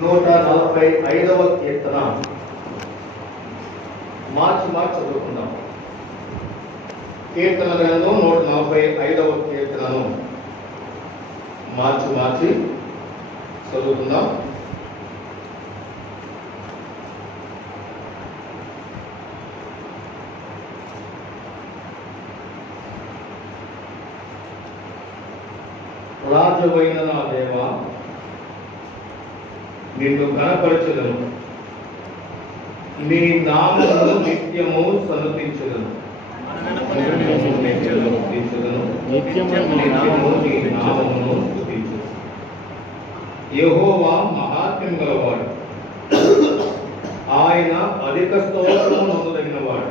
145వ కీర్తన మార్చి చదువుకుందాం. కీర్తన గ్రంథం 145వ కీర్తనను మార్చి చదువుకుందాం. రాజువైన నా దేవా, నిన్ను ఘనపరచెదను, నీ నామమును నిత్యము సన్నుతించెదను. యెహోవా మహాత్మ్యం గలవాడు, ఆయన అధిక స్తోత్రము నొందదగినవాడు.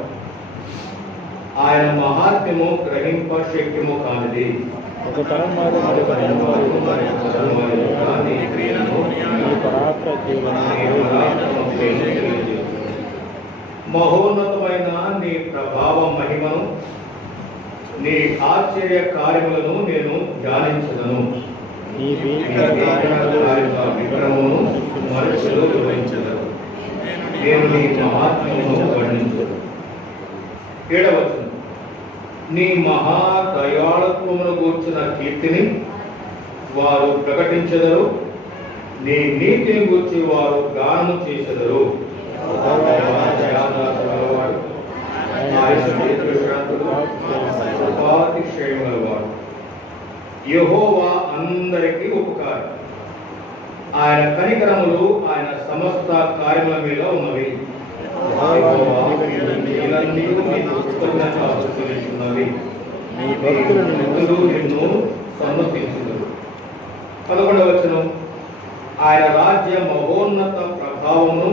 ఆయన మహాత్మ్యము గ్రహింప శక్యము కానిది. మహోన్నతమైన నీ ప్రభావ మహిమను, నీ ఆశ్చర్య కార్యములను నేను ధ్యానించదను. విక్రమమును మనుషులు వివరించదను. నేను నీ మహాత్మ్యమును వర్ణించదు. 7వ వచనం, నీ మహా దయాళత్వమును గూర్చిన కీర్తిని వారు ప్రకటించెదరు, నీ నీతిని గూర్చి వారు గానము చేసెదరు. యెహోవా అందరికీ ఉపకారం, ఆయన కనికరములు ఆయన సమస్త కార్యముల మీద ఉన్నవి. నిన్ను సన్నుతించుదురు. 11వ వచనం, ఆయన రాజ్య మహోన్నత ప్రభావమును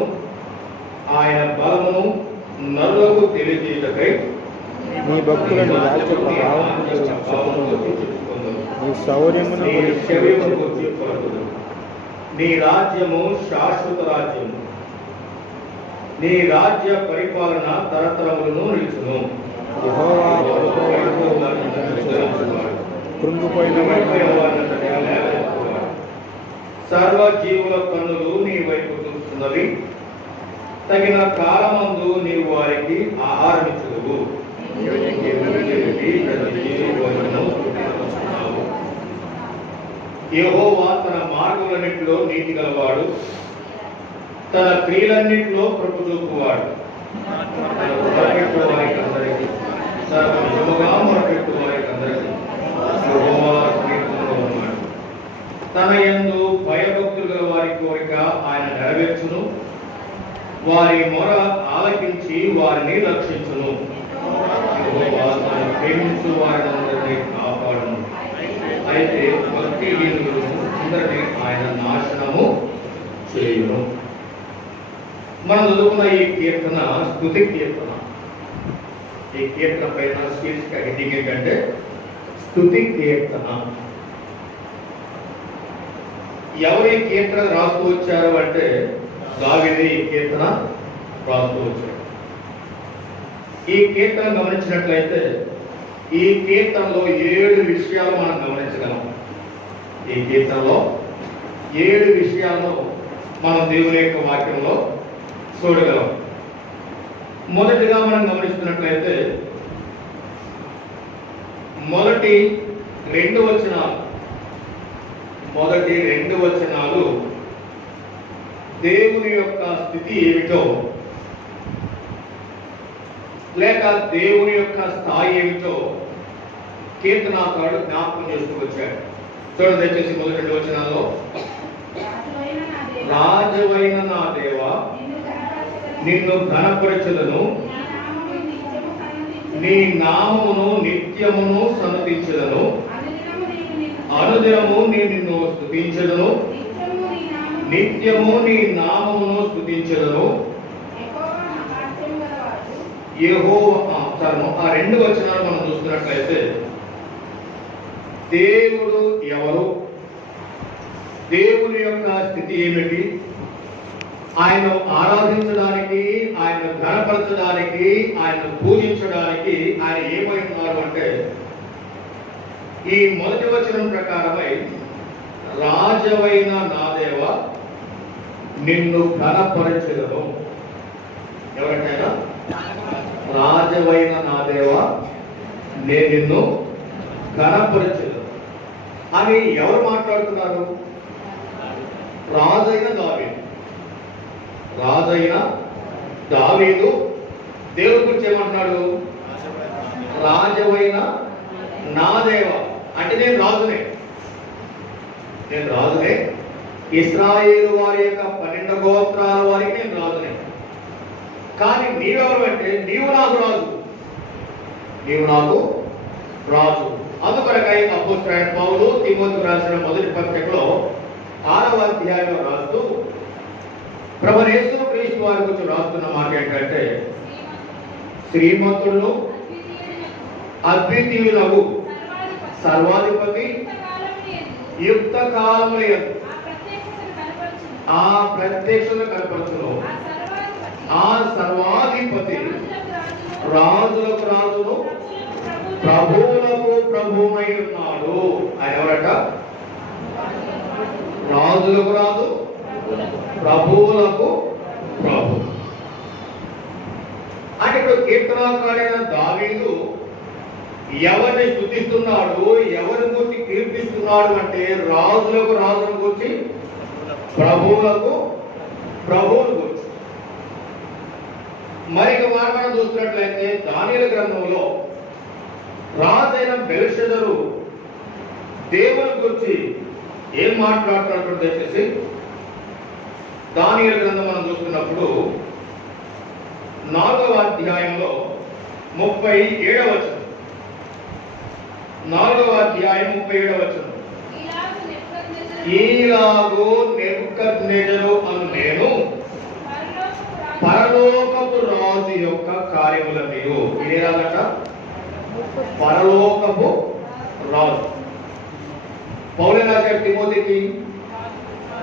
ఆయన బలమును నరులకు తెలియజేయటకై నీ భక్తులను నీ రాజ్యము శాశ్వత రాజ్యము, నీ రాజ్య పరిపాలన తరతరములను నిలుచును. సర్వ జీవుల కన్నులు నీ వైపు చూస్తున్నవి, తగిన కాలమందు నీవు వారికి ఆహారం ఇచ్చుదువు. యెహోవా తన మార్గములన్నిటిలో నీతి గలవాడు, తన క్రియలన్నిటిలో కృప చూపువాడు. తన యందు భయభక్తులు గల వారి కోరిక ఆయన నెరవేర్చును, వారి మొర ఆలకించి వారిని రక్షించును. ప్రేమించు వారిని కాపాడును, అయితే భక్తిహీనులను అందరినీ ఆయన నాశనము చేయును. మనం చదువుకున్న ఈ కీర్తన స్తుతి కీర్తన. ఈ కీర్తన పైన శీర్షిక హెడ్డింగ్ ఏంటంటే స్తుతి కీర్తన. ఎవరు ఈ కీర్తన రాస్తూ వచ్చారు అంటే దావీదు ఈ కీర్తన రాస్తూ వచ్చాడు. ఈ కీర్తన గమనించినట్లయితే ఈ కీర్తనలో 7 విషయాలు మనం గమనించగలం. ఈ కీర్తనలో 7 విషయాలను మనం దేవుని యొక్క వాక్యంలో చూడగలం. మొదటిగా మనం గమనిస్తున్నట్లయితే మొదటి 2 వచనాలు దేవుని యొక్క స్థితి ఏమిటో లేక దేవుని యొక్క స్థాయి ఏమిటో కీర్తనాకారుడు జ్ఞాపకం చేస్తూ వచ్చాడు. చూడండి దయచేసి మొదటి 2 వచనాల్లో, రాజువైన నా దేవా, నిన్ను ఘనపరచెదను, నీ నామమును నిత్యమును సన్నుతించెదను, అనుదినము నిన్ను స్తుతించెదను, నిత్యము నీ నామమును స్తుతించెదను. యెహోవా ఆ 2 వచనాలు మనం చూస్తున్నట్లయితే దేవుడు ఎవరు, దేవుని యొక్క స్థితి ఏమిటి, ఆయన ఆరాధించడానికి, ఆయన ఘనపరచడానికి, ఆయన పూజించడానికి ఆయన ఏమై ఉన్నారు అంటే ఈ మొదటి వచనం ప్రకారమై రాజవైన నా దేవ నిన్ను ఘనపరచెదను. ఎవరికైనా రాజవైన నా దేవా నేను నిన్ను ఘనపరచెదను అని ఎవరు మాట్లాడుతున్నారు? రాజైన దావీదు. రాజైన దావీదు దేవుడి గురించి ఏమంటున్నాడు? రాజవైన నా దేవ. అంటే నేను రాజునే, నేను రాజునే. ఇశ్రాయేలు వారి యొక్క 12 గోత్రాల వారికి నేను రాజునే. కానీ నీవెవరు అంటే నీవు నాకు రాజు, నీవు నాకు రాజు. అందుకొరకై అపోస్తలుడైన పౌలు తిమోతికి రాసిన మొదటి పత్రికలో 6వ అధ్యాయంలో రాస్తూ ప్రభువైన యేసుక్రీస్తు వారి గురించి రాస్తున్న మాట ఏంటంటే, శ్రీమంతుడు అద్వితీయులకు సర్వాధిపతి యుక్త కాలములు ఆ ప్రత్యక్షతను కనపరచును. ఆ సర్వాధిపతి రాజులకు రాజును ప్రభువులకు ప్రభువై ఉన్నాడు. ఆయన ఎవరట? రాజులకు రాజు, ప్రభువులకు ప్రభు. అంటే ఇప్పుడు కీర్తనాకారుడైన దావీదు ఎవరిని స్తుతిస్తున్నాడు, ఎవరి గురించి కీర్తిస్తున్నాడు అంటే రాజులకు రాజును గురించి, ప్రభువులకు ప్రభువును గురించి. మరి మనం చూసినట్లయితే దానియేలు గ్రంథంలో రాజైన బెల్షస్సరు దేవుని గురించి ఏం మాట్లాడుతున్నట్టు దయచేసి దానియేలు గ్రంథం మనం చూస్తున్నప్పుడు 4వ అధ్యాయంలో 37వ వచనం. 4వ అధ్యాయం 37వ వచనం. ఈలాగు నెబుకద్నెజరు అను నేను పరలోకపు రాజు యొక్క కార్యముల మీరు. ఇదేదట? పరలోకపు రాజు. పౌలు రాశాడు తిమోతికి,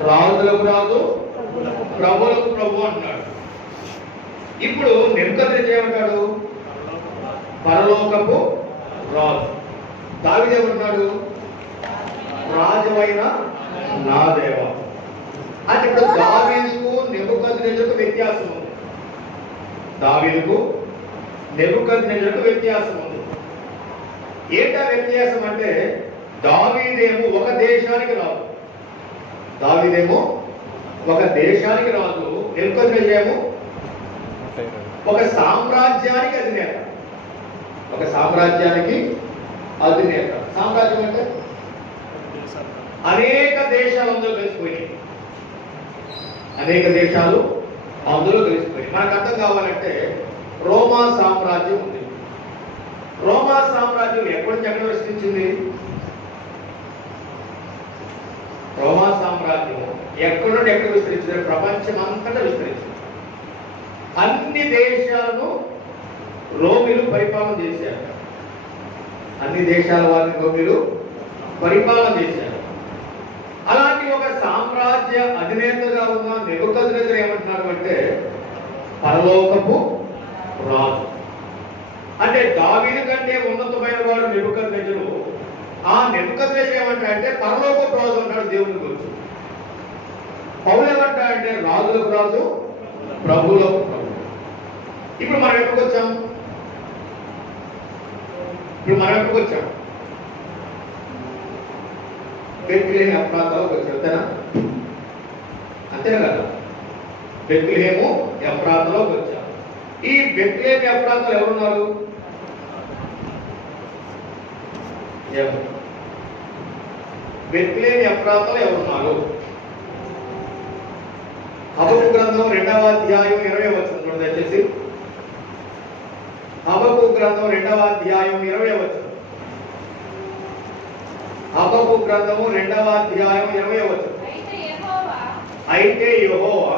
రాజులకు రాజు, ప్రభువులకు ప్రభు అంటున్నాడు. ఇప్పుడు నెబుకద్నెజరు ఏమంటాడు? పరలోకపు రాజు. దావీదు ఏమంటున్నాడు? రాజువైన నా దేవ. అంటే ఇప్పుడు దావీదుకు నెబుకద్నెజరుకు వ్యత్యాసం ఉంది. దావీదుకు నెబుకద్నెజరుకు వ్యత్యాసం ఉంది. ఏంటా వ్యత్యాసం అంటే దావీదేమో ఒక దేశానికి రాజు, దావీదేమో ఒక దేశానికి రాజు, నెబుకద్నెజరేమో ఒక సామ్రాజ్యానికి అధినేత. ఒక సామ్రాజ్యానికి అధినేత. సామ్రాజ్యం అంటే అనేక దేశాలు అందులో కలిసిపోయినాయి, అనేక దేశాలు అందులో కలిసిపోయినాయి. మనకు అర్థం కావాలంటే రోమా సామ్రాజ్యం ఉంది. రోమా సామ్రాజ్యం ఎక్కడి నుంచి ఎక్కడ విస్తరించింది? రోమా సామ్రాజ్యం ఎక్కడి నుండి ఎక్కడ విస్తరించింది? ప్రపంచం అంతటా విస్తరించింది. అన్ని దేశాలను రోమిలు పరిపాలన చేశారు. అన్ని దేశాల వారిని రోమిలు పరిపాలన చేశారు. అలాంటి ఒక సామ్రాజ్య అధినేతగా ఉన్న నెబుకద్నెజరు ఏమంటున్నారు అంటే పరలోకపు రాజు. అంటే దావీదు కంటే ఉన్నతమైన వాడు నెబుకద్నెజరు. ఆ నెబుకద్నెజరు ఏమంటాడంటే పరలోకపు రాజు అంటాడు దేవుని గురించి. పౌలు ఏమంటాడంటే రాజులకు రాజు, ప్రభువులకు ప్రభు. ఇప్పుడు మనం ఎక్కడికి వచ్చాం? బెత్లెహేము ఎఫ్రాతాలోకి వచ్చాం. అంతేనా కదా? బెత్లెహేము ఎఫ్రాతాలోకి వచ్చాం. ఈ బెత్లెహేము ఎఫ్రాతాలో ఎవరున్నారు? బెత్లెహేము ఎఫ్రాతాలో ఎవరున్నారు? హబక్కు గ్రంథం 2వ అధ్యాయం 20వ వచనం దయచేసి. హబక్కు గ్రంథం 2వ అధ్యాయం 20వ వచనం. హబక్కు గ్రంథము 2వ అధ్యాయం 20వ వచనం. అయితే యెహోవా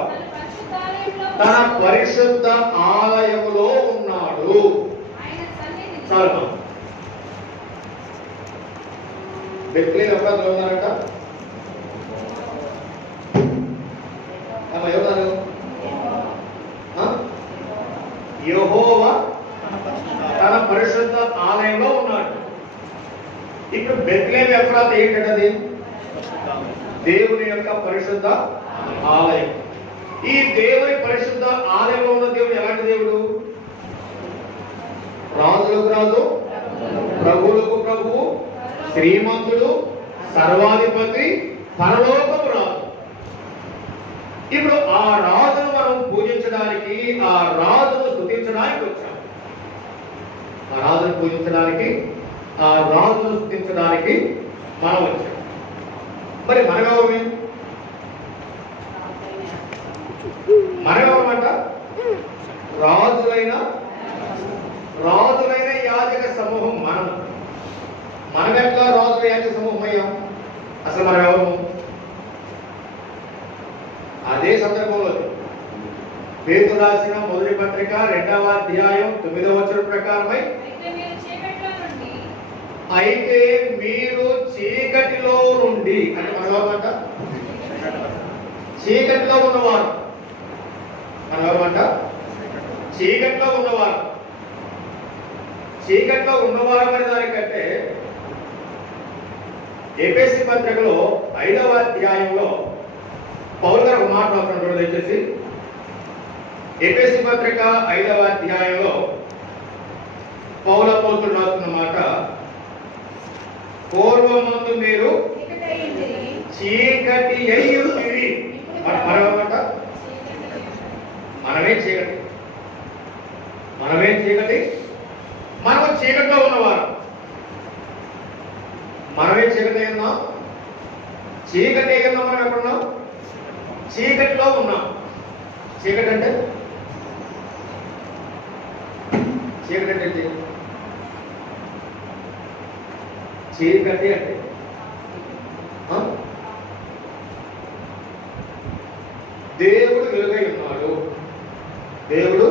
తన పరిశుద్ధ ఆలయములో ఉన్నాడు. చాలు. బెత్లెహేము ఎఫ్రాతాలో ఉన్నారంట. ఎవరు? యెహోవా తన పరిశుద్ధ ఆలయంలో ఉన్నాడు. ఇప్పుడు బెత్లెహేము ఎఫ్రాతా ఏంటది? దేవుని యొక్క పరిశుద్ధ ఆలయం. ఈ దేవుని పరిశుద్ధ ఆలయంలో ఉన్న దేవుడు ఎలాంటి దేవుడు? రాజులకు రాజు, ప్రభువులకు ప్రభువు, శ్రీమంతుడు, సర్వాధిపతి, పరలోకపు రాజు. ఇప్పుడు ఆ రాజును మనం పూజించడానికి, ఆ రాజును స్తుతించడానికి వచ్చాం. ఆ రాజును పూజించడానికి, ఆ రాజును స్తుతించడానికి మనం వచ్చాం. మరి మనమెవరమే? మనమెవరమంట? రాజులైన యాజక సమూహం మనం. మనం ఎట్లా రాజుల యాజక సమూహం అయ్యాం? అసలు మనం ఎవరు? అదే సందర్భంలో పేతురు రాసిన మొదటి పత్రిక 2వ అధ్యాయం 9వ వచనం ప్రకారమై, అయితే మీరు చీకటిలో నుండి, అంటే మన ఎవరమంట? చీకటిలో ఉన్నవారు. మన ఎవరమంట? చీకటిలో ఉన్నవారు. చీకటిలో ఉన్నవారు అనే దానికంటే ఎఫెసీ పత్రికలో 5వ అధ్యాయంలో పౌలు గారు ఒక మాట రాస్తున్నాడు. దయచేసి ఎఫెసీ పత్రిక 5వ అధ్యాయంలో పౌలు అపోస్తలుడు రాస్తున్న మాట, పూర్వమందు మీరు చీకటి అయ్యుండిరి. మనమేమంట? మనమే చీకటి. మనమే చీకటి. మనము చీకటిలో ఉన్నవారు. మనమే చీకటి ఉన్నాం. చీకటి ఉన్నాం. మనం ఎక్కడున్నాం? చీకటిలో ఉన్నాం. చీకటి అంటే చీకటి అంటే చీకటి అంటే దేవుడు వెలుగై ఉన్నాడు. దేవుడు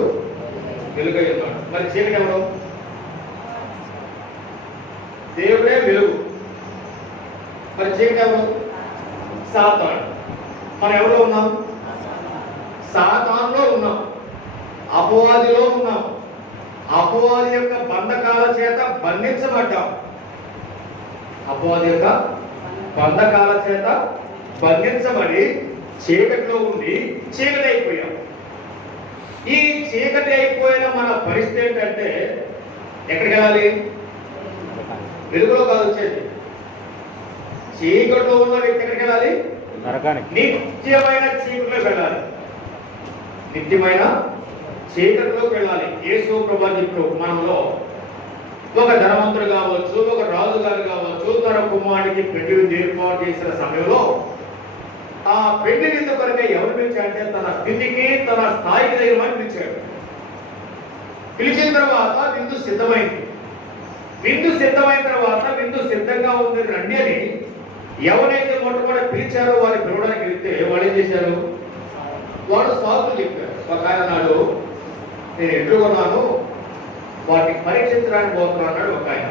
వెలుగై ఉన్నాడు. మరి చీకటి ఎవరు? దేవుడే వెలుగు. మరి చీకటి ఎవరు? సాతాను. మనం ఎవరు ఉన్నాం? సాతానులో ఉన్నాం. అపవాదిలో ఉన్నాం. అపవాది యొక్క బంధకాల చేత బంధించబడ్డాం. అపవాది యొక్క బంధకాల చేత బంధించబడి చీకటిలో ఉండి చీకటి అయిపోయాం. ఈ చీకటి అయిపోయిన మన పరిస్థితి ఏంటంటే, ఎక్కడికి వెళ్ళాలి? వెలుగులో కాదు వచ్చేది. చీకటిలో ఉన్న వ్యక్తి ఎక్కడికి వెళ్ళాలి? నిత్యమైన చీకటిలోకి వెళ్ళాలి. నిత్యమైన చీకటిలోకి వెళ్ళాలి. యేసు ప్రభువు ఇప్పుడు మనలో ఒక ధనవంతుడు కావచ్చు, ఒక రాజు గారు కావచ్చు, తన కుమారుడికి పెళ్లి ఏర్పాటు చేసిన సమయంలో ఆ పెళ్లి విందు కొరకే ఎవరు పిలిచాడంటే తన స్థితికి, తన స్థాయికి దగ్గర పిలిచాడు. పిలిచిన తర్వాత విందు సిద్ధమైంది. విందు సిద్ధమైన తర్వాత విందు సిద్ధంగా ఉంది రండి అని ఎవరైతే మొట్టమొదటి పిలిచారో వారిని పిలవడానికి వెళ్తే వాళ్ళు ఏం చేశారు? వాడు సాకులు చెప్పారు. ఒక ఆయన నాడు నేను ఎడ్లు కొన్నాను, వాటిని పరీక్షించడానికి పోతున్నాను అన్నాడు ఒక ఆయన.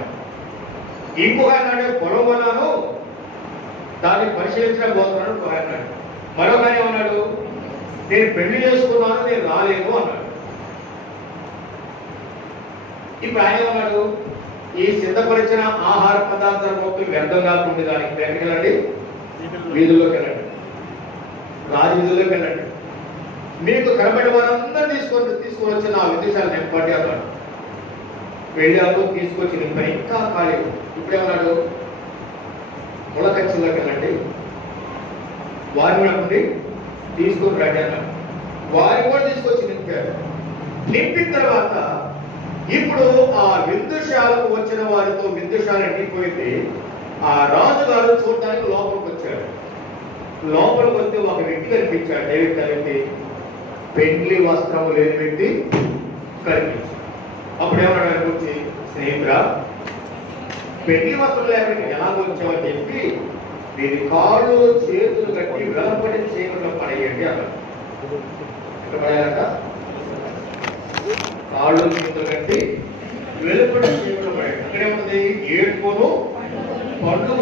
ఇంకొక ఆయన పొలం కొన్నాను, దాన్ని పరిశీలించడానికి పోతున్నాడు ఒక ఆయన. మరొక ఆయన ఏమన్నాడు? నేను పెళ్లి చేసుకున్నాను, నేను రాలేను అన్నాడు. ఇప్పుడు ఆయన ఏమన్నాడు? ఈ సిద్ధపరిచిన ఆహార పదార్థాల మొక్కలు వ్యర్థం కాకుండా దానికి ఎక్కడికి వెళ్ళండి? వీధుల్లోకి వెళ్ళండి, రాజవీధుల్లోకి వెళ్ళండి. మీకు కనబడి వారందరూ తీసుకొని వచ్చి నా విదేశాలు నింపండి అన్నాడు. వెళ్ళారు, తీసుకొచ్చి నింపని ఇంకా ఖాళీ. ఇప్పుడేమన్నాడు? ములకచ్చిలోకి వెళ్ళండి, వారిని నుండి తీసుకొని రండి అన్నాడు. వారిని కూడా తీసుకొచ్చి నింపారు. నింపిన తర్వాత ఇప్పుడు ఆ విందుశాలకు వచ్చిన వారితో విందుశాల నిండిపోయింది. ఆ రాజుగారు చూడడానికి లోపలికి వచ్చాడు. లోపలికి వస్తే ఒక వ్యక్తి కనిపించాడు. డేవిడ్ కలిపి పెండ్లి వస్త్రం లేని వ్యక్తి కనిపించాడు. అప్పుడు ఏమన్నాడు? వచ్చి స్నేహితురా, పెండ్లి వస్త్రం లేకపోతే ఎలా వచ్చామని చెప్పి దీని కాళ్ళు చేతులు కట్టి వెలపడి చీకట్లో పడేయండి అన్నాడు. ఎక్కడ పడేయాలట? కాళ్ళు చేతులు కట్టి వెలుపడి చీకట్లో పడేయండి. అక్కడే ఉంది ఏడుకోను పండుగ.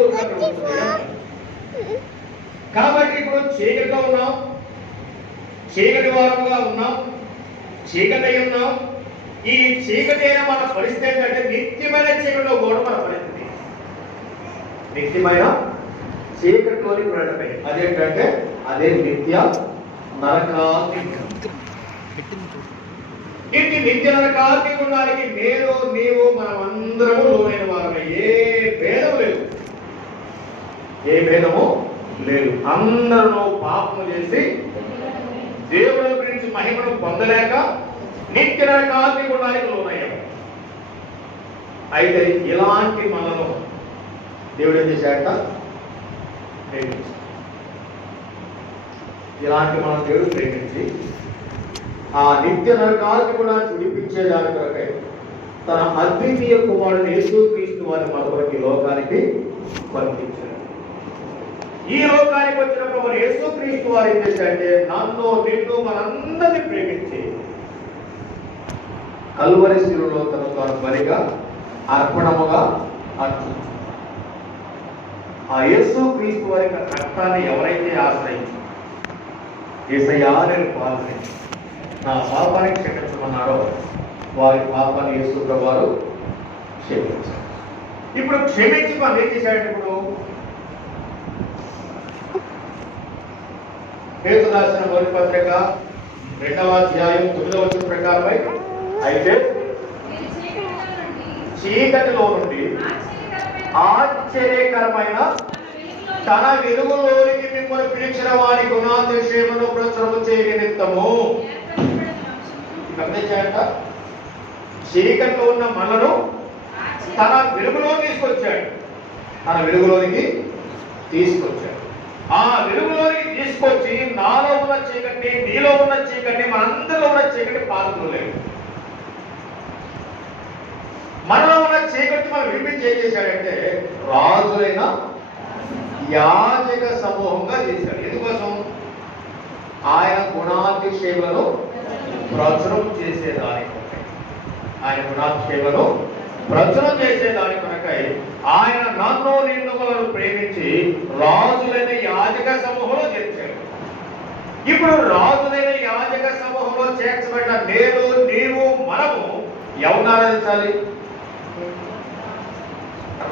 కాబట్టి ఇప్పుడు చీకటిలో ఉన్నాం, చీకటి వారముగా ఉన్నాం, చీకటి అయి ఉన్నాం. ఈ చీకటి అయిన మన పరిస్థితి ఏంటంటే నిత్యమైన చీకటిలో కూడా మన పరిస్థితి. నిత్యమైన చీకటిలోని ఉండటమే. అదేంటంటే అదే నిత్య నరకాగ్ని. ఇంటి నిత్య నరకాగ్ని గుండానికి నేను నీవు మనమందరము లోనైన వారమే. ఏ భేదము లేదు, ఏ భేదము లేదు. అందరూ పాపము చేసి దేవుని గురించి మహిమను పొందలేక నిత్య నరకాగ్ని గుండానికి లోనయ్యాము. అయితే ఇలాంటి మనను దేవుడు ఏం చేశాక ప్రేమించి, ఇలాంటి మన దేవుడు ప్రేమించి ఆ నిత్య నరకాన్ని కూడా విడిపించేదాని కొరకై తన అద్వితీయ కుమారుడు యేసుక్రీస్తు వారి మన కొరకు ఈ లోకానికి పంపించాడు. ఈ లోకానికి వచ్చినప్పుడు మన యేసుక్రీస్తు వారు ఏం చేశారంటే నన్ను నిన్ను మనందరినీ ప్రేమించి కల్వరి శిలువలో తన బలిగా అర్పణముగా అర్పించారు. ఆ యేసుక్రీస్తు వారి రక్తాన్ని ఎవరైతే ఆశ్రయించారు, యేసయ్యా నేను పాల్గొని నా పాపాన్ని క్షమించమన్నారో వారి పాపాన్ని యేసు వారు క్షమించారు. ఇప్పుడు క్షమించి మనం ఏం చేశాడు? ఇప్పుడు పేతురు రాసిన మొదటి పత్రిక 2వ అధ్యాయం 9వ వచనం ప్రకారమై అయితే చీకటిలో నుండి ఆశ్చర్యకరమైన తన వెలుగులోనికి మిమ్మల్ని పిలిచిన వారి గుణాతిశయమును ప్రచురము చేయ నిమిత్తము గమనించాట. చీకట్లో ఉన్న మనను తన వెలుగులో తీసుకొచ్చాడు. తన వెలుగులోనికి తీసుకొచ్చాడు. ఆ వెలుగులోనికి తీసుకొచ్చి నాలో ఉన్న చీకటిని, నీలో ఉన్న చీకటిని, మనందరిలో ఉన్న చీకటి పాల్గొనలేదు. మనలో ఉన్న చీకటి మనం విడిపించి ఏం చేశాడంటే రాజులైన యాజక సమూహంగా చేశాడు. ఎందుకోసం? ఆయన గుణాతిశయములను ప్రచురం చేసేదాని కొరకై, ఆయన గుణాతిశయములను ప్రచురం చేసేదాని కొరకై ఆయన నన్ను నిన్ను మనల్ని ప్రేమించి రాజులైన యాజక సమూహంలో చేర్చాడు. ఇప్పుడు రాజులైన యాజక సమూహంలో చేర్చబడిన నేను, నీవు, మనము ఎవరిని ఆరాధించాలి?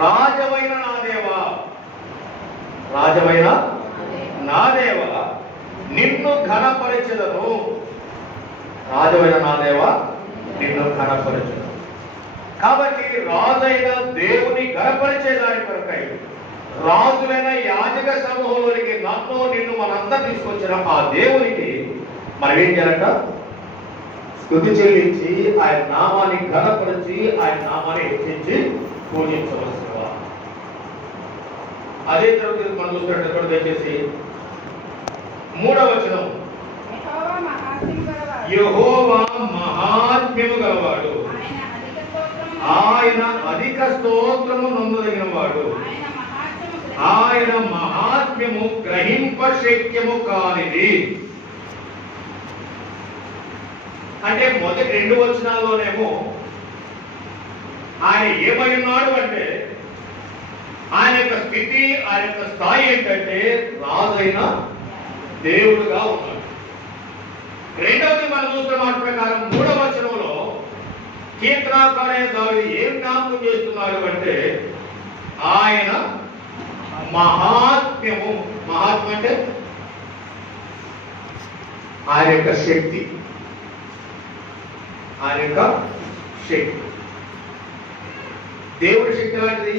రాజమైన నా దేవా, రాజమైన నా దేవా నిన్ను ఘనపరచెదను. రాజమైన నా దేవా నిన్ను ఘనపరచెదను. కాబట్టి రాజైన దేవుని ఘనపరిచేదాని కొరకై రాజులైన యాజక సమూహంలోనికి నన్ను నిన్ను మనందరూ తీసుకొచ్చిన ఆ దేవునికి మనం ఏం చేయాలంట? స్తుతి చెల్లించి ఆయన నామాన్ని ఘనపరిచి ఆయన నామాన్ని హెచ్చించి పూజించవలసిన. అదే తరగతి మనం చూస్తున్నట్టు దయచేసి 3వ వచనం, యెహోవా మహాత్మ్యము గలవాడు, ఆయన అధిక స్తోత్రము నొందదగిన వాడు, ఆయన మహాత్మ్యము గ్రహింప శక్యము కానిది. అంటే మొదటి 2 వచనాల్లోనేమో ఆయన ఏమై ఉన్నాడు అంటే ఆయన యొక్క స్థితి, ఆయన యొక్క స్థాయి ఏంటంటే రాజైన దేవుడుగా ఉన్నాడు. రెండవది మనం చూస్తున్న మాట ప్రకారం 3వ వచనంలో కీర్తనాకారైన దావీదు ఏం జ్ఞాపకం చేస్తున్నాడు అంటే ఆయన మహాత్మ్యము. మహాత్మ్యం అంటే ఆయన యొక్క శక్తి, ఆయన యొక్క శక్తి. దేవుడి శక్తి లాంటిది.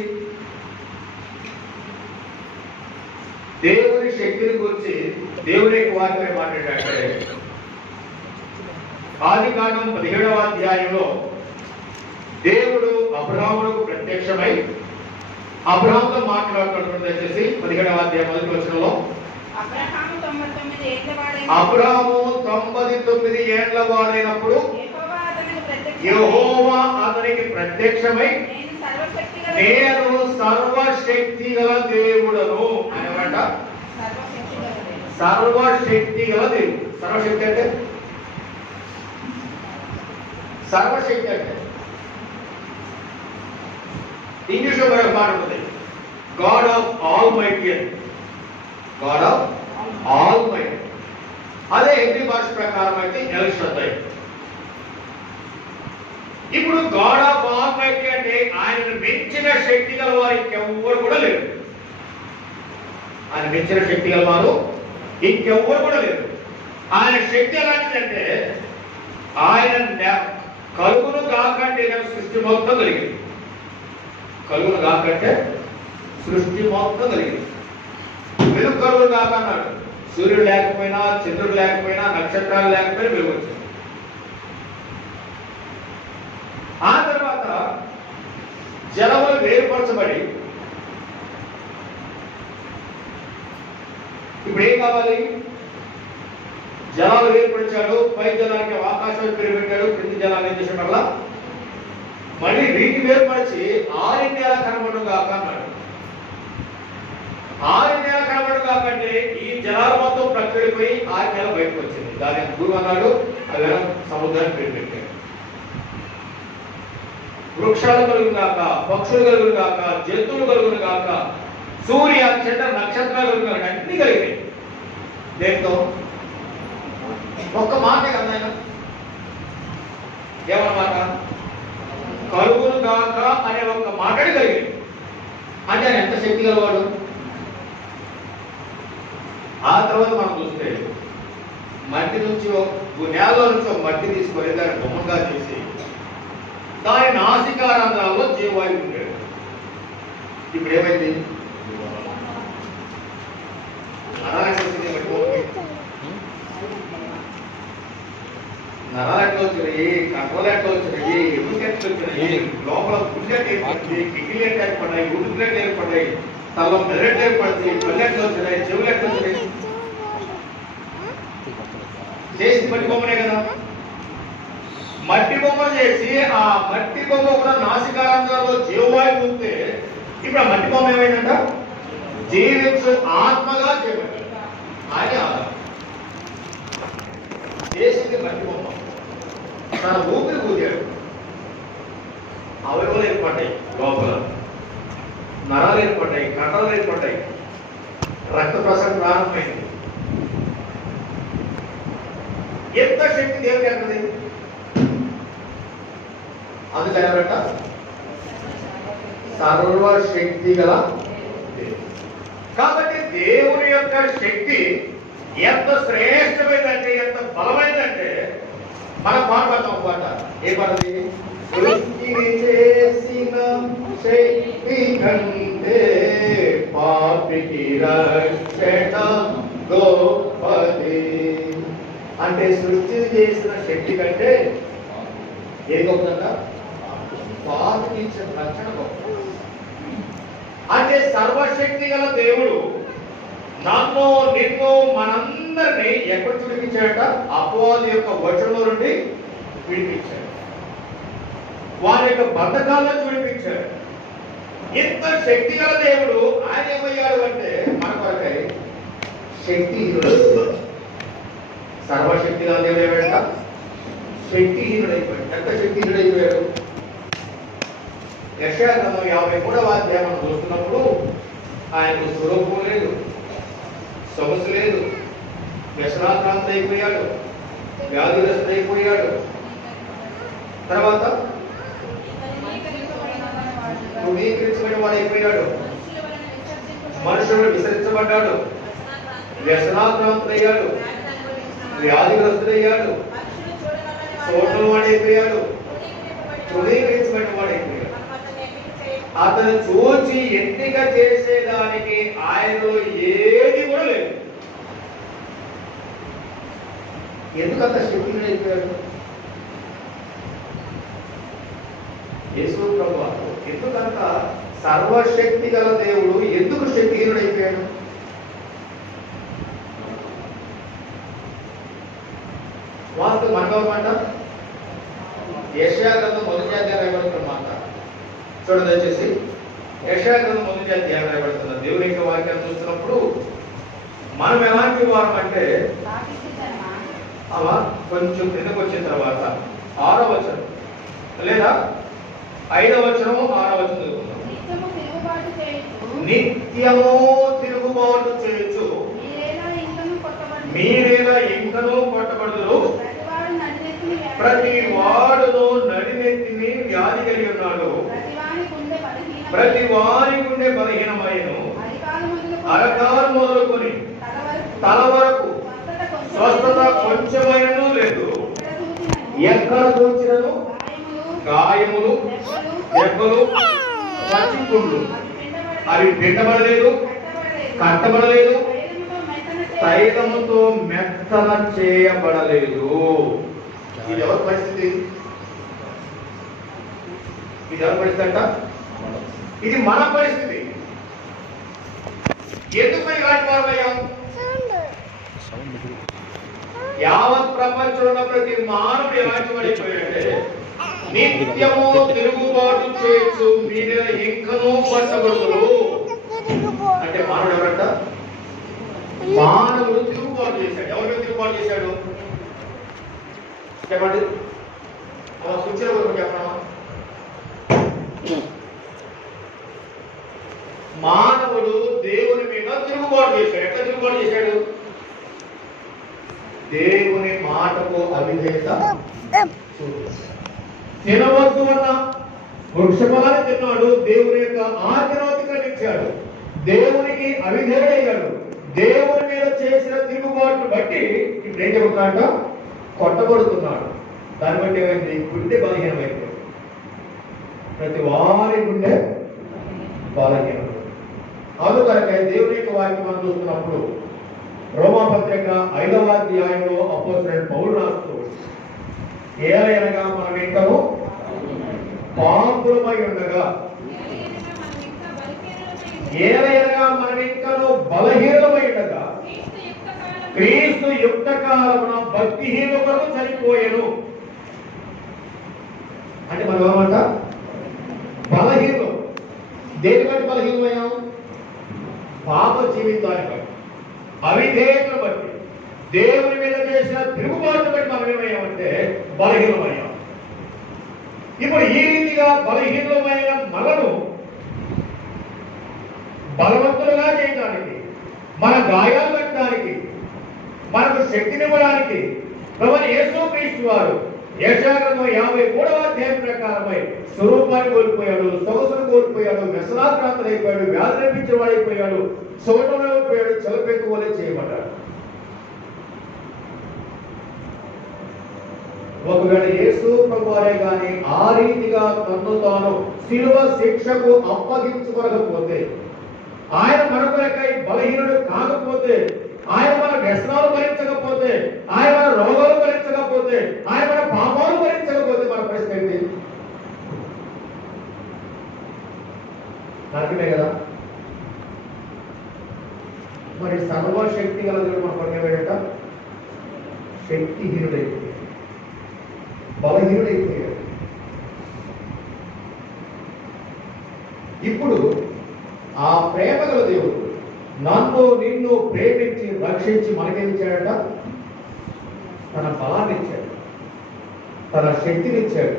దేవుని శక్తిని గురించి దేవుని యొక్క వాక్యం మాట్లాడాడంటే ఆదికాండం 17వ అధ్యాయంలో దేవుడు అబ్రహామునకు ప్రత్యక్షమై అబ్రహాముతో మాట్లాడుతున్నట్టు దయచేసి 17వ అధ్యాయం 1వ వచనంలో అబ్రహాము 99 ఏండ్ల వాడైనప్పుడు యెహోవా అతనికి ప్రత్యక్షమై నేను సర్వశక్తి గల దేవుడను అనమాట. సర్వశక్తి గల దేవుడు. సర్వశక్తి అంటే సర్వశక్తి అంటే ఇంగ్లీష్ లో మరొక మాట ఉంటుంది, God of all mighty. God of all mighty. అదే హిందీ భాష ప్రకారం అయితే ఎల్ షద్దై. ఇప్పుడు గాడ్ ఆఫ్ ఆల్ మైటీ అంటే ఆయనను మించిన శక్తి గల వారికి ఎవ్వరు కూడా లేరు. ఆయన మించిన శక్తి గల వారు ఇంకెవ్వరు కూడా లేరు. ఆయన శక్తి ఎలాంటిదంటే ఆయన కలుగును కాకంటే సృష్టి మొత్తం కలిగింది. కలుగును కాకంటే సృష్టి మొత్తం కలిగింది. వెలుగు కలుగును కాక అన్నాడు. సూర్యుడు లేకపోయినా, చంద్రుడు లేకపోయినా, నక్షత్రాలు లేకపోయినా వెలుగు వచ్చింది. ఆ తర్వాత జలములు వేరుపరచబడి ఇప్పుడు ఏం కావాలి? జలాలు వేరుపరిచాడు. పై జలానికి ఆకాశం పేరు పెట్టాడు. క్రింది జలాలు ఏం చేసాడు? వల్ల మళ్ళీ వీటిని వేరుపరిచి ఆరింటి ఎలా కనబడు కాక అన్నాడు. ఆరింటి ఎలా కనబడు కాకంటే ఈ జలాలు మొత్తం ప్రక్కడిపోయి ఆరు నెల బయటకు వచ్చింది. దాని భూమి అన్నాడు. అలా సముద్రాన్ని పేరు పెట్టాడు. వృక్షాలు కలుగును గాక, పక్షులు కలుగును గాక, జంతువులు కలుగును గాక, సూర్య చంద్ర నక్షత్రాలు కలుగును గాక, అన్ని కలిగినాయి. దేంతో? ఒక్క మాటే కదా ఆయన. ఏమన్నమాట? కలుగును గాక అనే ఒక్క మాటని కలిగింది. అంటే ఆయన ఎంత శక్తి గలవాడు. ఆ తర్వాత మనం చూస్తే మట్టి నుంచి నేలలో నుంచి ఒక మట్టి తీసుకొని దాన్ని బొమ్మగా చేసి దాని నాసికారంధ్రాల్లో జీవవాయువు ఉంటాడు. ఇప్పుడు ఏమైంది? నరాలు ఎట్లా వచ్చినాయి, కంట్రోల్ ఎట్లా వచ్చినాయి, ఎముక ఎట్లా వచ్చినాయి, లోపల గుండెట్ ఏర్పడింది, కిడ్నీలు ఎట్లా ఏర్పడ్డాయి, ఊపిరితిత్తులు ఏర్పడ్డాయి, తల మెదడు ఏర్పడింది, కళ్ళు ఎట్లా వచ్చినాయి, చెవులు ఎట్లా వచ్చినాయి చేసి మట్టి బొమ్మనే కదా. మట్టి బొమ్మను చేసి ఆ మట్టి బొమ్మ కూడా నాసికారంధ్రాల్లో జీవవాయువు ఉంటే ఇప్పుడు ఆ మట్టి బొమ్మ ఏమైందంట? జీవించు ఆత్మగా చేయబడ్డాడు. ఆయన ఆధారం చేసింది మట్టి బొమ్మ. తన ఊపిరి ఊదాడు. అవయవాలు ఏర్పడ్డాయి, లోపల నరాలు ఏర్పడ్డాయి, కండరాలు ఏర్పడ్డాయి, రక్త ప్రసరణ ప్రారంభమైంది. ఎంత శక్తి దేవుడికి ఎక్కడిది? అందుకని ఎవరంట? సర్వశక్తి గల. కాబట్టి దేవుని యొక్క శక్తి ఎంత శ్రేష్టమైందంటే, ఎంత బలమైందంటే, మనం పాడుపడతాం ఒక పాట. ఏ పాటది? సృష్టిని చేసిన శక్తి కంటే పాపికి రక్షణ గొప్పది. అంటే సృష్టిని చేసిన శక్తి కంటే ఏ గొప్పదంట? పాపికి ఇచ్చిన రక్షణ గొప్ప. అంటే సర్వశక్తి గల దేవుడు నన్ను, నిన్ను, మనందరినీ ఎక్కడ విడిపించాడట? అపవాది యొక్క వశంలో నుండి విడిపించాడు. వారి యొక్క బంధకాల్లో విడిపించాడు. ఇంత శక్తి గల దేవుడు ఆయన ఏమయ్యాడు అంటే మన కొరకై శక్తిహీనుడు. సర్వశక్తి గల దేవుడు ఏమంట? శక్తిహీనుడైపోయాడు. ఎంత శక్తిహీనుడైపోయాడు? యెషయా గ్రంథం 53వ అధ్యాయం మనం చూస్తున్నప్పుడు ఆయనకు స్వరూపం లేదు, సొగసు లేదు, వ్యసనాక్రాంత అయిపోయాడు, వ్యాధిగ్రస్తుడైపోయాడు. తర్వాత తృణీకరించబడిన వాడైపోయాడు, మనుషులు విసరించబడ్డాడు, వ్యసనాక్రాంతుడయ్యాడు, వ్యాధిగ్రస్తుడయ్యాడు, చూడని వాడైపోయాడు, తృణీకరించబడిన వాడైపోయాడు. అతను చూచి ఎన్నిక చేసేదానికి ఆయనలో ఏది కూడా లేదు. ఎందుకంత శక్తిహీనుడైపోయాడు? యేసు ప్రభువు ఎందుకంత సర్వశక్తి గల దేవుడు ఎందుకు శక్తిహీనుడైపోయాడు? వాస్తవం మనమాట యెషయా గ్రంథం 1వ అధ్యాయం రాయబడుతున్న మాట చూడండి దయచేసి. యెషయా గ్రంథం 1వ అధ్యాయం రాయబడుతున్న దేవుని యొక్క వాక్యాన్ని చూస్తున్నప్పుడు మనం ఎలాంటి వారం అంటే అలా కొంచెం క్రిందకు వచ్చిన తర్వాత 6వ వచనం లేదా 5వ వచనం 6వ వచనం చదువుకుందాం. నిత్యము తిరుగుబాటు చేయొచ్చు, మీరేలా ఇంకనూ కొట్టబడుదురు, ప్రతి వాడును నడినెత్తిని వ్యాధి కలిగి ఉన్నాడు, ప్రతి వారి గుండె బలహీనమైను, అరకాలు మొదలుకొని తల వరకు స్వస్థత కొంచెమైనను లేదు. ఎక్కడ చూచినను గాయములు, దెబ్బలు, పచ్చిపుండ్లు. అవి పిండబడలేదు, కట్టబడలేదు, తైలముతో మెత్తన చేయబడలేదు. ఇది ఎవరి పరిస్థితి? ఇది ఎవరి పరిస్థితి అంట? ఇది మన పరిస్థితి. ఎందుకు ఇలాంటి వారమయ్యాం? యావత్ ప్రపంచంలో ప్రతి మానవుడు ఎలాంటి వాడైపోయాడంటే, నిత్యము తిరుగుబాటు చేయొచ్చు, మీద ఇంకనూ పట్టబడుతులు. అంటే మానవుడు ఎవరంట? మానవుడు తిరుగుబాటు చేశాడు. ఎవరి మీద తిరుగుబాటు చేశాడు చెప్పండి. సూచన కొరకు చెప్పడం. మానవుడు దేవుని మీద తిరుగుబాటు చేశాడు. ఎక్కడ తిరుగుబాటు చేశాడు? దేవుని మాటకు అవిధేయత తినవద్దు అన్న వృక్షఫలాన్ని తిన్నాడు. దేవుని యొక్క ఆజ్ఞను అతిక్రమించాడు. దేవునికి అవిధేయుడయ్యాడు. దేవుని మీద చేసిన తిరుగుబాటును బట్టి ఇప్పుడు ఏం చెబుతున్నాడు? కొట్టబడుతున్నాడు. దాన్ని బట్టి ఏమైంది? గుండె బలహీనమైంది. ప్రతి వారి గుండె బలహీనం. అందుకనక దేవుని యొక్క వాక్యం మనం చూస్తున్నప్పుడు రోమాపత్రిక 5వ అధ్యాయంలో అపోస్తలుడైన పౌలు రాస్తూ, ఏలయనగా మనం ఇంకను పాపులమై ఉండగా, ఏలయనగా మనం ఇంకను బలహీనమై ఉండగా, క్రీస్తు యుక్త కాలమున భక్తిహీనుల కొరకు చనిపోయెను. అంటే మనం ఏమంట? బలహీనులు. దేని బట్టి బలహీనమయ్యాం? పాప జీవితాన్ని బట్టి, అవిధేయతను బట్టి, దేవుని మీద చేసిన తిరుగుబాటును బట్టి మనం ఏమయ్యామంటే బలహీనమయ్యాం. ఇప్పుడు ఈ రీతిగా బలహీనమైన మనను బలవంతులుగా చేయడానికి, మన గాయాలు పెట్టడానికి, మనకు శక్తినివ్వడానికి ప్రభువైన యేసుక్రీస్తు వారు యెషయా గ్రంథం 53వ అధ్యాయం ప్రకారమై స్వరూపాన్ని కోల్పోయాడు, సొగసును కోల్పోయాడు, వ్యసనాక్రాంతుడైపోయాడు, వ్యాధి రప్పించేవాడైపోయాడు, చూడమైపోయాడు, చలపెక్కువలే చేయబడ్డాడు. ఒకవేళ యేసు ప్రభువారే గాని ఆ రీతిగా తన్ను తాను శిలువ శిక్షకు అప్పగించుకోకపోతే, ఆయన మన కొరకై బలహీనుడు కాకపోతే, ఆయన మన వ్యసనాలు భరించకపోతే, ఆయన మన రోగాలు భరించకపోతే, ఆయన మన పాపాలు భరించకపోతే మన పరిస్థితి ఏంటి? నరకమే కదా. మరి సర్వశక్తి గల దేవుడు మన కొరకు ఏమైందట? శక్తిహీనుడైపోయాడు, బలహీనుడైపోయాడు. ఇప్పుడు ఆ ప్రేమ గల దేవుడు నన్ను నిన్ను ప్రేమించి రక్షించి మనకేమిచ్చాడట? తన బలాన్ని ఇచ్చాడు, తన శక్తినిచ్చాడు.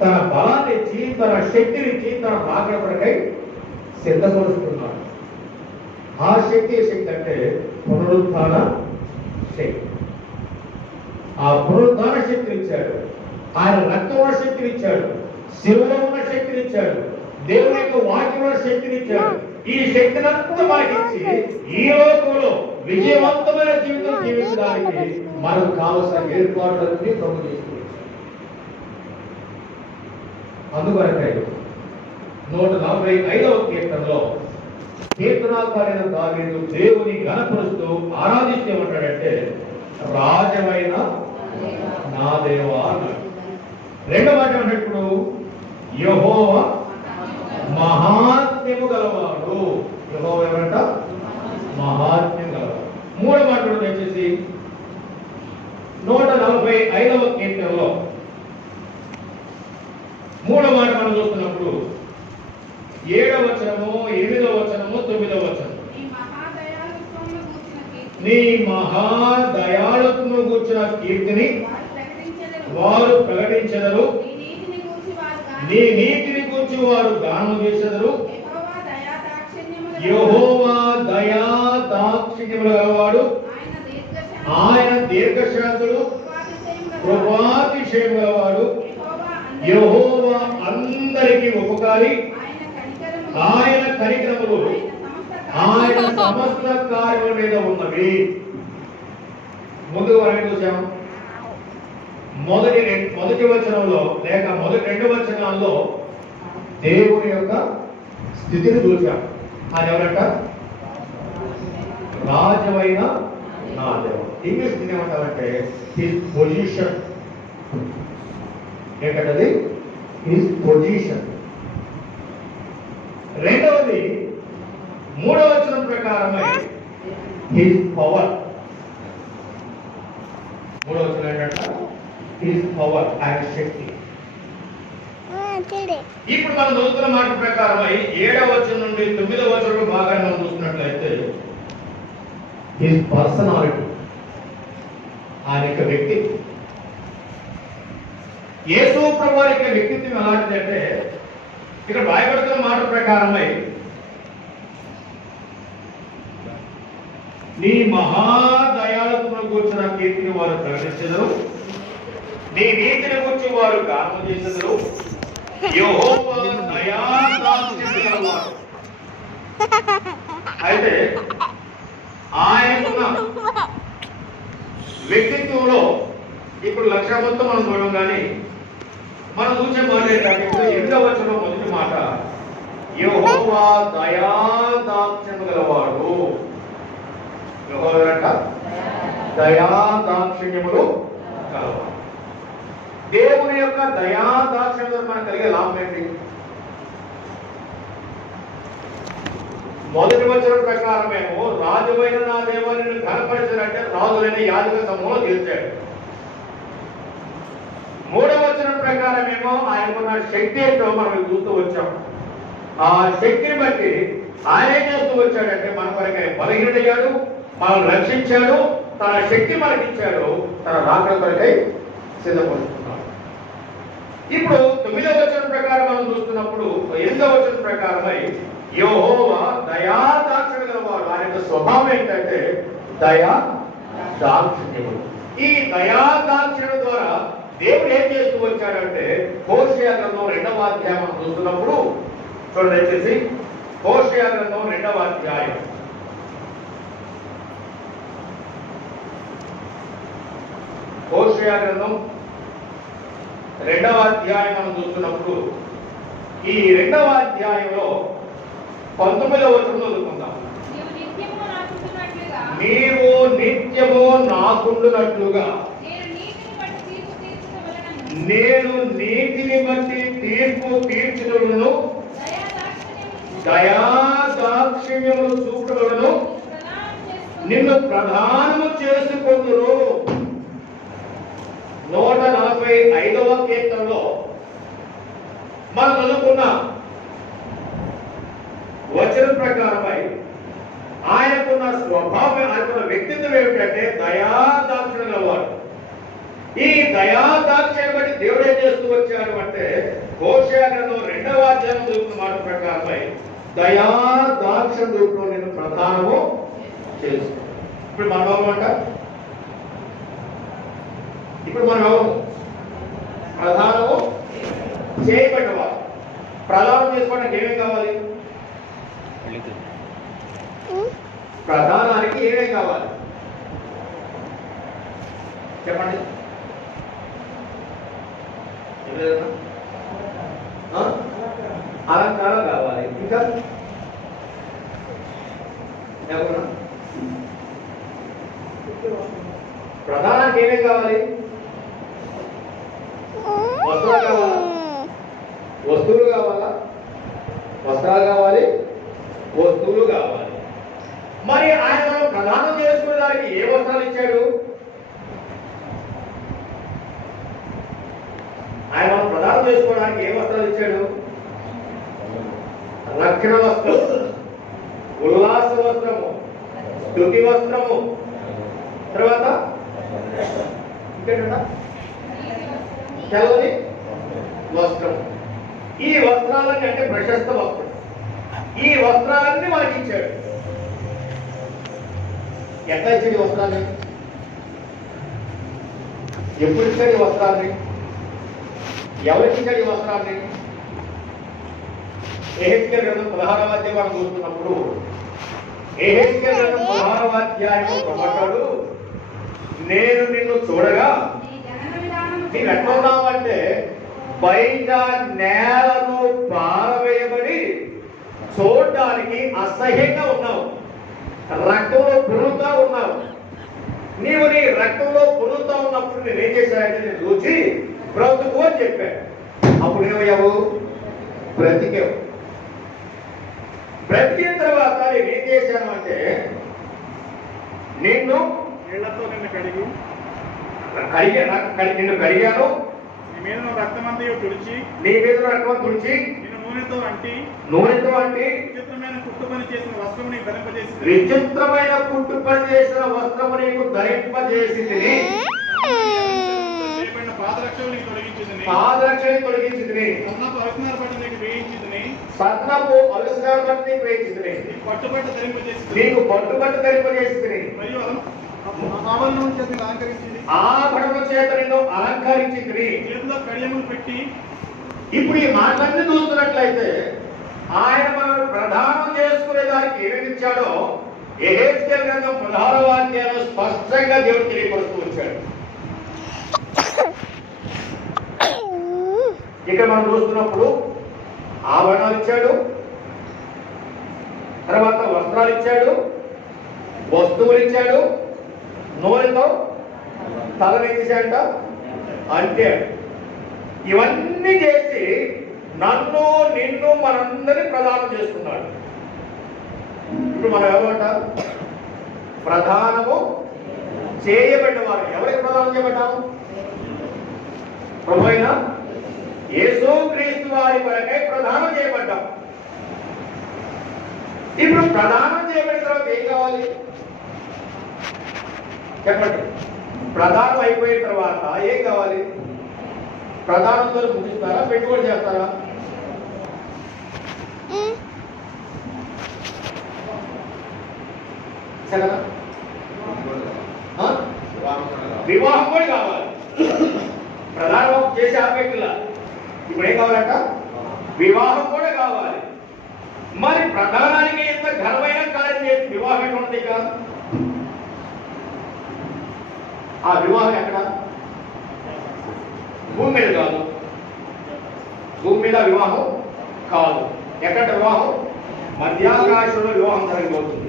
తన బలాన్ని ఇచ్చి, తన శక్తినిచ్చి, తన రాకడ కొరకై సిద్ధపరుస్తున్నాడు. ఆ శక్తి అంటే పునరుత్థాన శక్తి. ఆ పునరుద్ధాన శక్తిని ఇచ్చాడు. ఆయన రక్తంలో శక్తిని ఇచ్చాడు, శిలువలో ఉన్న శక్తిని ఇచ్చాడు, దేవుని యొక్క వాక్యంలో శక్తిని ఇచ్చాడు. ఈ శక్తినంతా మనకిచ్చి ఈ లోకంలో విజయవంతమైన జీవితం జీవించడానికి మనకు కావలసిన ఏర్పాట్లన్నీ ప్రభు చేసుకుని అందువరకై 145వ కీర్తనలో కీర్తనాకారైన దావీదు దేవుని ఘనపరుస్తూ ఆరాధిస్తూ ఉంటాడంటే, రాజమైన నా దేవా అన్నాడు. రెండవ మాట ఏమన్నప్పుడు? యెహోవా మహాత్మ్యము గలవాడు. యెహోవా ఎవరంట? మహాత్మ్యం గలవాడు. మూడవ మాట కూడా దయచేసి 145వ కీర్తనలో మూడవ మాట మనం చూస్తున్నప్పుడు 7వ వచనము, 8వ వచనము, 9వ వచనం. నీ మహాదయాళుత్వము గూర్చిన కీర్తిని వారు ప్రకటించెదరు, నీ నీతిని గూర్చి వారు గానము చేసెదరు. యెహోవా దయా దాక్షిణ్యములు గలవాడు, ఆయన దీర్ఘశాంతుడు, కృపాతిశయము గలవాడు. యెహోవా అందరికీ ఉపకారి, ఆయన కనికరములు ఆయన సమస్త కార్యముల మీద ఉన్నవి. ముందు వరకు చూసాం. మొదటి వచనంలో లేక మొదటి 2 వచనాల్లో దేవుని యొక్క స్థితిని చూసాం. ఆయన ఎవరంట? రాజువైన నా దేవుడు. ఇంగ్లీష్ దీని ఏమంటారంటే హిస్ పొజిషన్. ఏంటంటే హిస్ పొజిషన్. రెండవది 3వ వచనం ప్రకారమై హిస్ పవర్. 3వ వచనం ఏంటంటే హిస్ పవర్, ఆయన శక్తి. ఇప్పుడు మనం చదువుతున్న మాట ప్రకారమై 7వ వచనం నుండి 9వ వచనం బాగా మనం చూస్తున్నట్లయితే హిస్ పర్సనాలిటీ, ఆయన యొక్క వ్యక్తిత్వం. యేసు ప్రభువు వారి యొక్క వ్యక్తిత్వం ఎలాంటిదంటే ఇక్కడ రాయబడుతున్న మాట ప్రకారమై నీ మహాదయాళుత్వమును గూర్చిన కీర్తిని వారు ప్రకటించెదరు, నీ నీతిని గూర్చి వారు గానము చేసెదరు. యెహోవా దయాదాక్షిణ్యము గలవాడు. అయితే ఆయనకున్న వ్యక్తిత్వంలో ఇప్పుడు లక్ష్య మొత్తం మనం చూడడం కానీ మనం చూసే మాట ఏంటంటే 8వ వచనం మొదటి మాట యెహోవా దయాదాక్షిణ్యము గలవాడు. యెహోవా దయాదాక్షిణ్యములు గలవాడు. దేవుని యొక్క దయాదాక్షిణ్యం మనకు కలిగే లాభం ఏంటి? మొదటి వచనం ప్రకారమేమో రాజువైన నా దేవుని ఘనపరిచాడంటే రాజులైన యాజక సమూహం తీర్చాడు. 3వ వచనం ప్రకారమేమో ఆయనకున్న శక్తి ఏంటో మనం చూస్తూ వచ్చాం. ఆ శక్తిని బట్టి ఆయన ఏం చేస్తూ వచ్చాడంటే మన కొరకై బలహీనుడయ్యాడు, మనల్ని రక్షించాడు, తన శక్తి మనకిచ్చాడు, తన రాకడ కొరకై సిద్ధపడుతున్నాడు. ఇప్పుడు 9వ వచనం ప్రకారం మనం చూస్తున్నప్పుడు 8వ వచనం ప్రకారమై యెహోవా దయాదాక్షిణ్యము గలవాడు. ఆయన యొక్క స్వభావం ఏంటంటే దయాదాక్షిణ్యములు. ఈ దయాదాక్షిణ్యం ద్వారా దేవుడు ఏం చేస్తూ వచ్చాడంటే హోషేయ గ్రంథం 2వ అధ్యాయం మనం చూస్తున్నప్పుడు చూడండి దయచేసి. హోషేయ గ్రంథం 2వ అధ్యాయం హోషేయ గ్రంథం 2వ అధ్యాయం మనం చూస్తున్నప్పుడు ఈ 2వ అధ్యాయంలో 19వ వచనం చదువుకుందాం. నీవు నిత్యము నాకుండునట్లుగా నేను నీతిని బట్టి తీర్పు తీర్చుటను దయాదాక్షిణ్యములు చూపుటను నిన్ను ప్రధానము చేసుకొందును. 145వ కీర్తనలో మనం చదువుకున్న వచనం ప్రకారమై ఆయనకున్న స్వభావం, ఆయనకున్న వ్యక్తిత్వం ఏమిటంటే దయాదాక్షిణ్యం గలవాడు. ఈ దయాదాక్షిణ్యం బట్టి దేవుడు ఏం చేస్తూ వచ్చాడు అంటే హోషేయ గ్రంథం 2వ అధ్యాయం చదువుకున్న మాట ప్రకారమై దయాదాక్షిణ్యం రూపంలో నేను ప్రధానము చేసు. ఇప్పుడు మనం ఎవరమంట? ఇప్పుడు మనం ఎవరు? ప్రధానము చేయబడ్డవారు. ప్రధానం చేసుకోవడానికి ఏమేం కావాలి? ప్రధానానికి ఏమేం కావాలి చెప్పండి. అలంకారం కావాలి. ఇంకా ప్రధానానికి ఏమేం కావాలి? వస్త్రాలు కావాలా? వస్తువులు కావాలా? వస్త్రాలు కావాలి, వస్తువులు కావాలి. మరి ఆయన మనం ప్రదానం చేసుకునే దానికి ఏ వస్త్రాలు ఇచ్చాడు? ఆయన మనం ప్రదానం చేసుకోవడానికి ఏ వస్త్రాలు ఇచ్చాడు? రక్షణ వస్త్రము, ఉల్లాస వస్త్రము, స్తుతి వస్త్రము, తర్వాత ఇంకేంట తెల్లని వస్త్రం. ఈ వస్త్రాలన్నీ అంటే ప్రశస్త వస్త్రం. ఈ వస్త్రాలన్నీ మనకి ఇచ్చాడు. ఎట్లా ఇచ్చాడు ఈ వస్త్రాన్ని? ఎప్పుడు ఇచ్చాడు ఈ వస్త్రాన్ని? ఎవరికి ఇచ్చాడు ఈ వస్త్రాన్ని? యెహెజ్కేలు గ్రంథం 16వ అధ్యాయం మనం చూస్తున్నప్పుడు యెహెజ్కేలు గ్రంథం 16వ అధ్యాయం ప్రవక్తడు నేను నిన్ను చూడగా నీకు ఎట్లా ఉన్నావంటే బయట నేలను పారవేయబడి చూడడానికి అసహ్యంగా ఉన్నావు, రక్తంలో పురుగుతా ఉన్నావు. నీవు నీ రక్తంలో పురుగుతా ఉన్నప్పుడు నేనేం చేశానంటే నేను చూచి బ్రతుకు అని చెప్పాను. అప్పుడు ఏమయ్యావు? బ్రతికావు. బ్రతికిన తర్వాత నేనేం చేశాను అంటే నిన్ను నీళ్లతో నిన్ను కడిగి నిన్ను కడిగాను, నీ మీద రక్తమంతయు తుడిచి నీ మీద రక్తం తుడిచి నిన్ను నూనెతో అంటి విచిత్రమైన కుట్టు పని చేసిన వస్త్రము నీకు ధరింపజేసి విచిత్రమైన కుట్టు పని చేసిన వస్త్రము నీకు ధరింపజేసి చేయబడిన పాదరక్షలు నీకు తొలగించింది, పాదరక్షని తొలగించింది, సన్నపు అవిస్నార పట్టు నీకు వేయించింది, సన్నపు అవిస్నార పట్టు నీకు వేయించింది, నీకు పట్టుబట్టు ధరింపజేసి నీకు పట్టుబట్టు ధరింపజేసింది, మరియు ఆభరణం చేత నిన్ను అలంకరించింది, ఆభరణం చేత నిన్ను అలంకరించింది. చేతిలో కడియములు పెట్టి. ఇప్పుడు ఈ మాటలన్నీ చూస్తున్నట్లయితే ఆయన మనల్ని ప్రధానం చేసుకునే దానికి ఏమేమి ఇచ్చాడో యెహెజ్కేలు గ్రంథం 16వ అధ్యాయంలో స్పష్టంగా దేవుడు తెలియపరుస్తూ వచ్చాడు. ఇక్కడ మనం చూస్తున్నప్పుడు ఆభరణాలు ఇచ్చాడు, తర్వాత వస్త్రాలు ఇచ్చాడు, వస్తువులు ఇచ్చాడు, నూనెతో తలనెత్తిశాడంట అంటే ఇవన్నీ చేసి నన్ను నిన్ను మనందరినీ ప్రదానం చేస్తున్నాడు. ఇప్పుడు మనం ఎవరంటారు? ప్రధానము చేయబడిన వారు. ఎవరికి ప్రదానం చేయబడ్డాము? ప్రభు అయిన యేసుక్రీస్తు వారి కొరకై ప్రదానం చేయబడ్డాం. ఇప్పుడు ప్రదానం చేయబడిన తర్వాత ఏం కావాలి చెప్పండి? ప్రదానం అయిపోయిన తర్వాత ఏం కావాలి? ప్రధానంతో ముగిస్తారా? పెట్టుబడి చేస్తారా? సరేనా? వివాహం కూడా కావాలి. ప్రధానం చేసి ఆపేట్లా ఇప్పుడు ఏం కావాలంట? వివాహం కూడా కావాలి. మరి ప్రధానానికి ఎంత ఘనమైన కార్యం చేసి వివాహం ఎటువంటిది కాదు? ఆ వివాహం ఎక్కడ? భూమి మీద కాదు. భూమి మీద వివాహం కాదు. ఎక్కడ వివాహం? మధ్యాకాశంలో వివాహం జరగబోతుంది.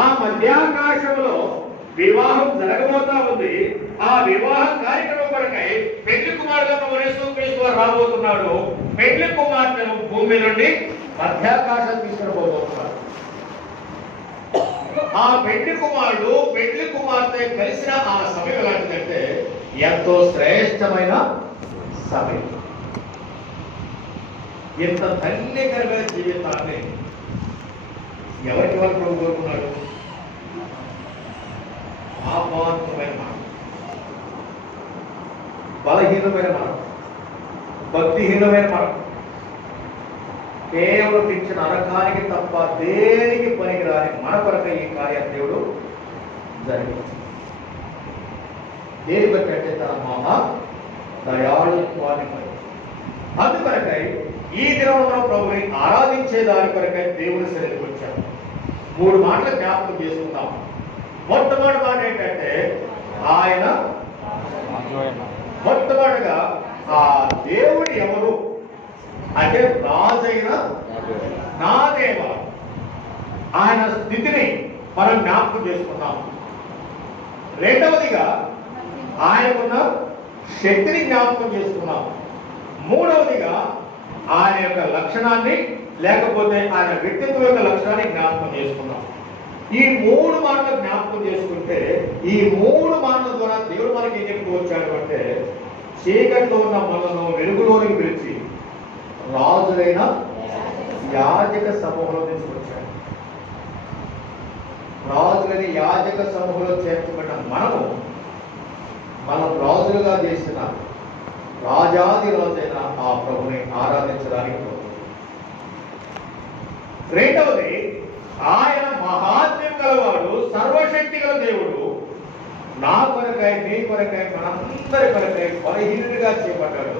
ఆ మధ్యాకాశంలో వివాహం జరగబోతా ఉంది. ఆ వివాహ కార్యక్రమం కొరకై పెళ్లి కుమారుడుగా యేసుక్రీస్తు వారు రాబోతున్నాడు. పెళ్లి కుమార్తెను భూమి నుండి మధ్యాకాశం తీసుకురాబోతున్నాడు. ఆ పెళ్లి కుమారుడు పెళ్లి కుమార్తె కలిసిన ఆ సమయం ఎలాంటిదంటే ఎంతో శ్రేష్టమైన సమయం. ఇంత తల్లికరమైన జీవితాన్ని ఎవరికి వారు ప్రభు కోరుకున్నాడు? పాపాత్మమైన మనం, బలహీనమైన మనం, భక్తిహీనమైన మనం, కేవలం ఇచ్చిన నరకానికి తప్ప దేనికి పనికిరాని మన కొరక ఈ కార్యం దేవుడు జరిగింది. దేని బట్టి అంటే తన మహా దయాళుత్వాన్ని బట్టి. అందుకొరకై ఈ దినంలో ప్రభుని ఆరాధించే దాని కొరకై దేవుని సన్నిధికి వచ్చాము. 3 మాటలు జ్ఞాపకం చేసుకుందాం. మొట్టమొదటి మాట ఏంటంటే ఆయన మొట్టమొదటిగా ఆ దేవుడు ఎవరు అంటే రాజైన నా దేవ, ఆయన స్థితిని మనం జ్ఞాపకం చేసుకున్నాం. రెండవదిగా ఆయనకున్న శక్తిని జ్ఞాపకం చేసుకున్నాం. మూడవదిగా ఆయన యొక్క లక్షణాన్ని లేకపోతే ఆయన వ్యక్తిత్వం యొక్క లక్షణాన్ని జ్ఞాపకం చేసుకున్నాం. ఈ 3 మాటలు జ్ఞాపకం చేసుకుంటే ఈ 3 మాటల ద్వారా దేవుడు మనకి ఏం చెప్తూ వచ్చాడు అంటే చీకట్లో ఉన్న మనను వెలుగులోనికి పిలిచి రాజులైన యాజక సమూహంలో తీసుకొచ్చాడు. రాజులని యాజక సమూహంలో చేర్చబడిన మనం రాజులుగా చేసిన రాజాది రాజైన ఆ ప్రభుని ఆరాధించడానికి. రెండవది ఆయన మహాత్మ్యం గలవాడు, సర్వశక్తి గల దేవుడు. నా కొరకై నీ కొరకై మనందరి కొరకై బలహీనుడిగా చేపట్టాడు.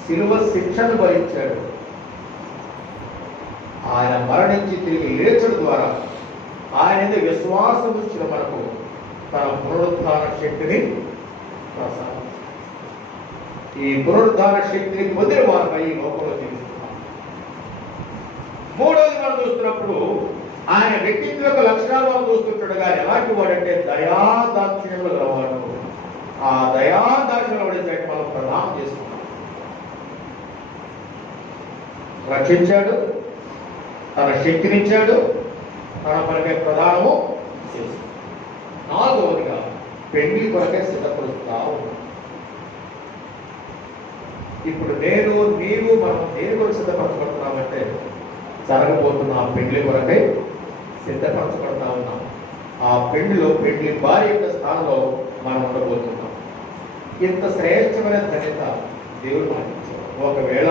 శిలువ శిక్షను భరించాడు. ఆయన మరణించి తిరిగి లేచడం ద్వారా ఆయన విశ్వాసం ఇచ్చిన మనకు తన పునరుద్ధాన శక్తిని ప్రసాదించాడు. ఈ పునరుద్ధాన శక్తిని పొందిన వారిపై ఈ లోకంలో జీవిస్తున్నాం. మూడవది మనం చూస్తున్నప్పుడు ఆయన వ్యక్తిత్వ యొక్క లక్షణాలు మనం చూస్తుండగా ఎలాంటి వాడంటే దయాదాక్షిణ్యములు గలవాడు. ఆ దయాదాక్షిణ్యం పడితే మనం ప్రదానం చేసుకున్నాం. రక్షించాడు, తన శక్తినిచ్చాడు, తన పనిపై ప్రదానము చేశాడు. నాలుగవదిగా పెళ్లి కొరకే సిద్ధపడుతూ ఉన్నాం. ఇప్పుడు నీవు మనం దేని కొరకు సిద్ధపరచబడుతున్నామంటే జరగబోతున్న ఆ పెళ్లి కొరకై సిద్ధపరచబడతా ఉన్నాం. ఆ పెళ్లిలో పెళ్లి భార్య యొక్క స్థానంలో మనం ఉండబోతున్నాం. ఇంత శ్రేష్టమైన ధన్యత దేవుడు మనకి ఇచ్చాడు. ఒకవేళ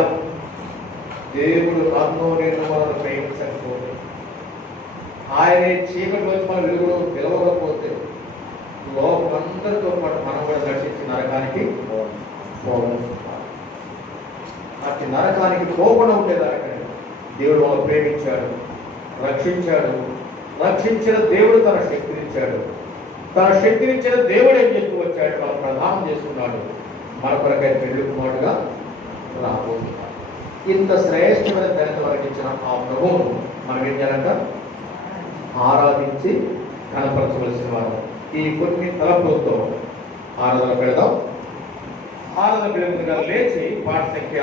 దేవుడు నన్ను నిన్ను మనల్ని ప్రేమించకపోతే, ఆయన చీకటి వచ్చి మన వెలుగులో పిలవకపోతే లోకమందరితో పాటు మనం కూడా దర్శించి నరకానికి పోవాలి. అట్టి నరకానికి పోకుండా ఉండేదానికి దేవుడు వాళ్ళు ప్రేమించాడు, రక్షించాడు. రక్షించిన దేవుడు తన శక్తినిచ్చాడు. తన శక్తినిచ్చిన దేవుడు ఏం చేస్తూ వచ్చాడు? మనం ప్రదానం చేసుకున్నాడు. మన కొరకై పెళ్లి కుమారుడుగా రాబోతున్నాడు. ఇంత శ్రేష్టమైన ధన్యత వరకు ఇచ్చిన ఆ ప్రభువును మనం ఏం చేయాలంట? ఆరాధించి కనపరచవలసిన వారు. ఈ కొన్ని తలపులతో ఆరాధన పెడదాం. ఆరాధన పెడుతుందిగా లేచి పాట సంఖ్య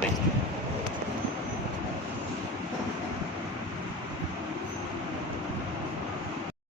对。